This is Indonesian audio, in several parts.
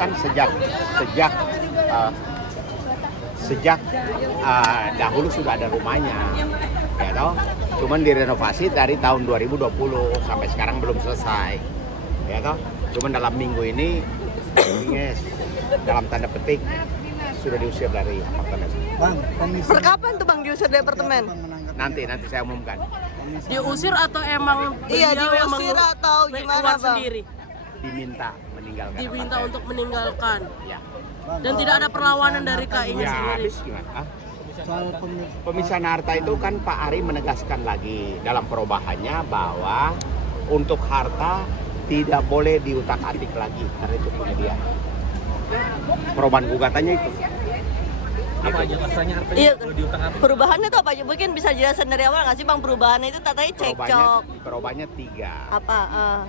Kan sejak uh, sejak dahulu sudah ada rumahnya, ya toh. Cuman direnovasi dari tahun 2020 sampai sekarang belum selesai, ya toh. Cuman dalam minggu ini, dalam tanda petik sudah diusir dari apartemen. Bang, Per kapan tuh Bang diusir dari apartemen? Nanti saya umumkan. Diusir atau emang Iya, beliau yang diusir atau gimana keluar Bang? sendiri? Diminta meninggalkan. Diminta apartemen. untuk meninggalkan. Ya. Dan tidak ada perlawanan dari KI-nya Ya, sendiri. habis gimana? Ah? soal Pemisahan harta itu kan Pak Ari menegaskan lagi dalam perubahannya bahwa untuk harta tidak boleh diutak-atik lagi karena itu punya dia. Perubahan gugatannya itu. Apa aja rasanya hartanya Iya. kalau diutak-atik? Perubahannya tuh apa aja? Mungkin bisa jelasin dari awal nggak sih Bang? Perubahannya itu katanya cekcok. Perubahannya 3. Apa?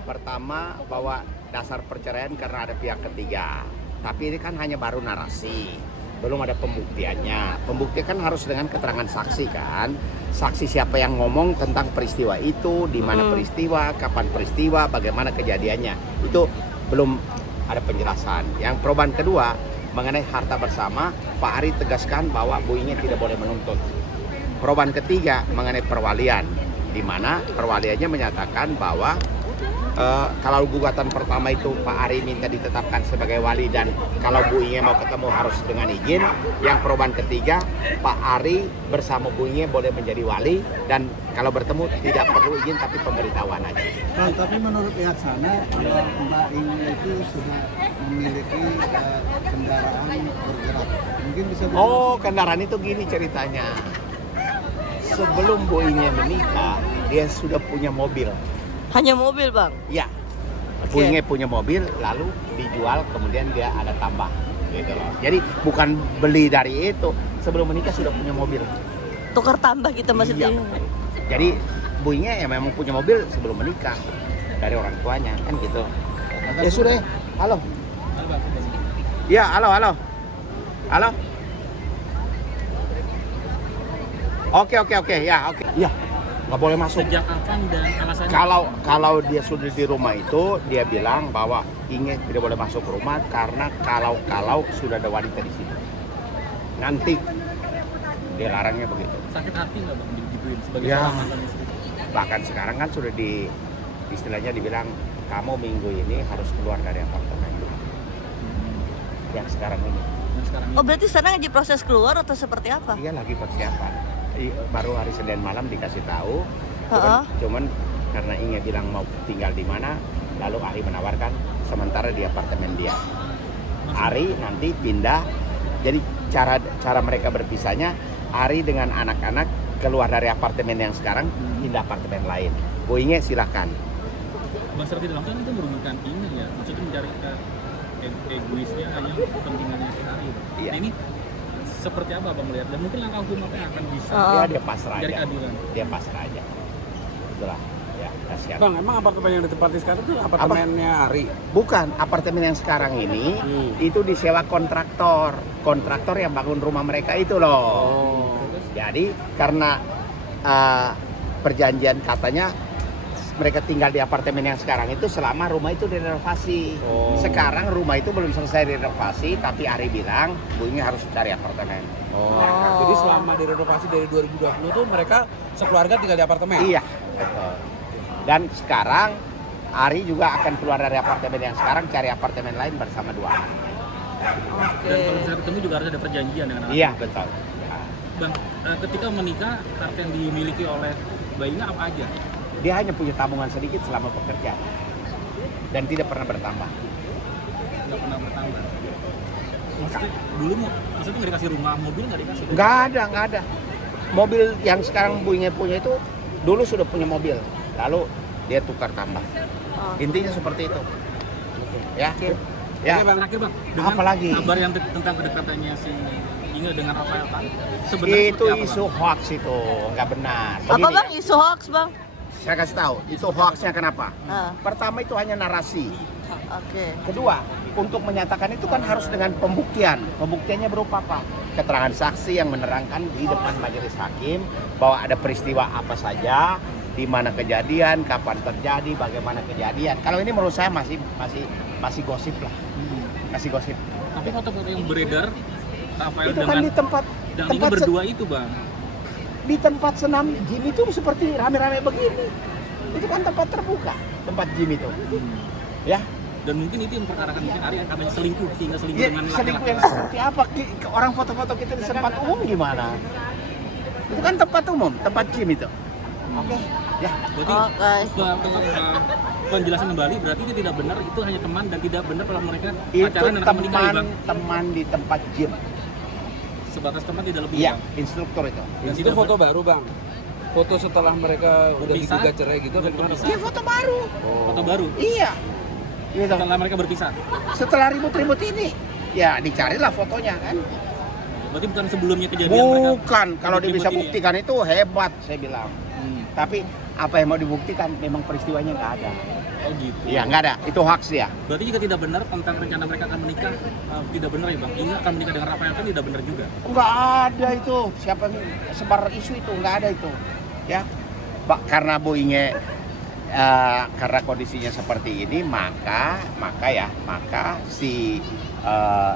Pertama, bahwa dasar perceraian karena ada pihak ketiga. Tapi ini kan hanya baru narasi, belum ada pembuktiannya. Pembuktian kan harus dengan keterangan saksi kan. Saksi siapa yang ngomong tentang peristiwa itu, di mana peristiwa, kapan peristiwa, bagaimana kejadiannya. Itu belum ada penjelasan. Yang perubahan kedua mengenai harta bersama, Pak Ari tegaskan bahwa Bu Inge tidak boleh menuntut. Perubahan ketiga mengenai perwalian, di mana perwaliannya menyatakan bahwa kalau gugatan pertama itu Pak Ari minta ditetapkan sebagai wali dan kalau Bu Inge mau ketemu harus dengan izin. Yang perubahan ketiga, Pak Ari bersama Bu Inge boleh menjadi wali dan kalau bertemu tidak perlu izin tapi pemberitahuan aja. Bang, tapi menurut pihak sana Mbak Inge itu sudah memiliki kendaraan bergerak. Mungkin bisa Oh, kendaraan itu gini ceritanya. Sebelum Bu Inge menikah, dia sudah punya mobil. Hanya mobil Bang? Ya, Bu Inge punya mobil, lalu dijual, kemudian dia ada tambah, gitu loh. Jadi bukan beli dari itu, sebelum menikah sudah punya mobil. Tukar tambah gitu maksudnya? Iya. Jadi Bu Inge ya memang punya mobil sebelum menikah dari orang tuanya, kan gitu. Ya sudah, halo. Ya, halo. Oke, ya, oke. Ya, nggak boleh masuk. Sejak kapan dan alasannya? Kalau dia sudah di rumah itu, dia bilang bahwa Inge tidak boleh masuk rumah karena kalau sudah ada wanita di situ. Nanti dia larangnya begitu. Sakit hati nggak Bang digituin sebagai Ya. seorang mantan istri? Bahkan sekarang kan sudah istilahnya dibilang kamu minggu ini harus keluar dari apartemen. Yang sekarang ini. Dan sekarang Oh berarti sekarang lagi proses keluar atau seperti apa? Dia lagi persiapan. Baru hari Senin malam dikasih tahu. Heeh. Cuman karena Inge bilang mau tinggal di mana, lalu Ari menawarkan sementara di apartemen dia. Ari nanti pindah. Jadi cara mereka berpisahnya, Ari dengan anak-anak keluar dari apartemen yang sekarang pindah apartemen lain. Bu Inge silahkan. Bang secara tidak langsung itu merugikan Inge ya. Maksudnya mencari egoisnya hanya kepentingannya sehari. Iya. Nah, ini seperti apa Bang melihat? Dan mungkin langkah hukum apa yang akan bisa Dia pasrah cari aja. keadilan? Dia pasrah aja. Itulah. Ya, kasihan. Bang, emang apartemen yang ditempati sekarang itu apartemennya Ari? Bukan, apartemen yang sekarang ini itu disewa kontraktor yang bangun rumah mereka itu loh. Jadi karena perjanjian katanya mereka tinggal di apartemen yang sekarang itu selama rumah itu direnovasi. Sekarang rumah itu belum selesai direnovasi, tapi Ari bilang Bu Inge harus cari apartemen. Jadi selama direnovasi dari 2020 tuh mereka sekeluarga tinggal di apartemen? Iya, betul. Dan sekarang Ari juga akan keluar dari apartemen yang sekarang, cari apartemen lain bersama 2 anak. Dan kalau misalnya ketemu juga harus ada perjanjian dengan anak. Iya, betul. Ya. Bang, ketika menikah, harta yang dimiliki oleh Mbak Inge apa aja? Dia hanya punya tabungan sedikit selama bekerja dan tidak pernah bertambah. Nggak pernah bertambah. Maksudnya dulu maksudnya nggak dikasih rumah, mobil nggak dikasih? Nggak ada. Mobil yang sekarang Bu Inge punya itu dulu sudah punya mobil, lalu dia tukar tambah. Intinya seperti itu. Ya. Ya. Oke, Bang, terakhir Bang, dengan Apalagi? kabar yang tentang kedekatannya si Inge dengan Rafael Tan, sebenarnya Itu seperti apa, isu Bang? hoax itu, nggak benar. Apa Begini, Bang isu hoax Bang? saya kasih tahu, itu hoaxnya kenapa? Ah, Pertama itu hanya narasi. Oke. Kedua, untuk menyatakan itu kan harus dengan pembuktian. Pembuktiannya berupa apa? Keterangan saksi yang menerangkan di depan majelis hakim bahwa ada peristiwa apa saja, di mana kejadian, kapan terjadi, bagaimana kejadian. Kalau ini menurut saya masih gosip lah. kasih gosip. Tapi foto-foto yang beredar Rafael Itu kan dengan di tempat dan ini tempat berdua itu bang. di tempat senam gym itu seperti rame-rame begini. Itu kan tempat terbuka, tempat gym itu. Ya, Dan mungkin itu yang memperkarakan mungkin Ari katanya selingkuh sehingga selingkuh ya dengan selingkuh laki-laki. yang seperti apa? Orang foto-foto kita di tempat umum gimana? Itu kan tempat umum, tempat gym itu. Oke, ya. Berarti penjelasan kembali berarti itu tidak benar, itu hanya teman dan tidak benar kalau mereka Itu pacaran dan akan menikah ya bang. teman di tempat gym. Sebatas teman tidak lebih Iya, bang. instruktur itu. Dan Itu tidak foto baru bang. Foto setelah mereka udah Berpisah? digugat cerai gitu Udah kan gimana? berpisah? Dia foto baru. Foto baru Iya. Gitu. setelah mereka berpisah. Setelah ribut-ribut ini, ya dicarilah fotonya kan. Berarti bukan sebelumnya kejadian mereka. Bukan, kalau dia bisa ribut-ribut ini ya? buktikan itu hebat, saya bilang. Hmm. Tapi apa yang mau dibuktikan, memang peristiwanya nggak ada. Oh gitu. Iya, nggak ada. Itu hoax ya. Berarti juga tidak benar tentang rencana mereka akan menikah, tidak benar ya bang. Ini akan menikah dengan Rafael kan tidak benar juga. Nggak ada itu. Siapa yang sebar isu itu? Nggak ada itu. Ya, karena Bu Inge karena kondisinya seperti ini, maka si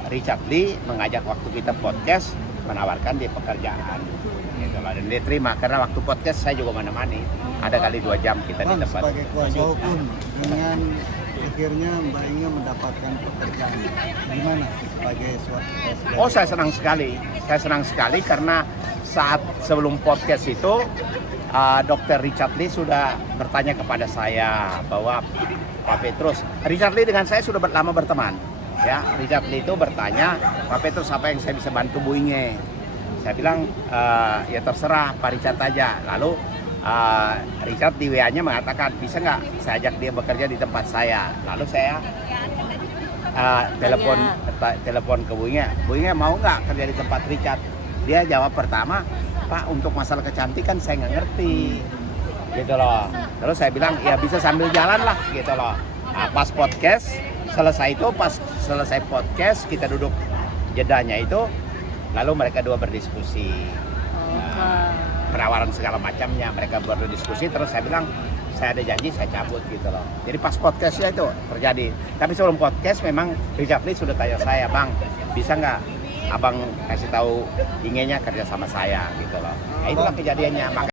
Richard Lee mengajak waktu kita podcast, menawarkan dia pekerjaan. Gitu loh. Dan dia terima karena waktu podcast saya juga mana-mani. Ada kali 2 jam kita di Bang, tempat. sebagai kuasa hukum dengan akhirnya Mbak Inge mendapatkan pekerjaan, gimana sebagai suatu Oh, saya senang sekali. Saya senang sekali karena saat sebelum podcast itu Dr. Richard Lee sudah bertanya kepada saya bahwa Pak Petrus, Richard Lee dengan saya sudah lama berteman. Ya, Richard Lee itu bertanya, Pak Petrus apa yang saya bisa bantu Bu Inge? Saya bilang ya terserah Pak Richard aja. Lalu Richard di WA-nya mengatakan bisa nggak saya ajak dia bekerja di tempat saya. Lalu saya telepon ke Bu Inge mau nggak kerja di tempat Richard? Dia jawab pertama, Pak untuk masalah kecantikan saya nggak ngerti, gitu loh. Terus saya bilang ya bisa sambil jalan lah, gitu loh. Nah, pas podcast selesai podcast kita duduk jedanya itu, lalu mereka dua berdiskusi. Penawaran segala macamnya mereka berdiskusi, terus saya bilang saya ada janji saya cabut gitu loh. Jadi pas podcastnya itu terjadi. Tapi sebelum podcast memang Richard Lee sudah tanya saya, Bang bisa nggak abang kasih tahu Ingenya kerja sama saya gitu loh. Nah, itulah kejadiannya.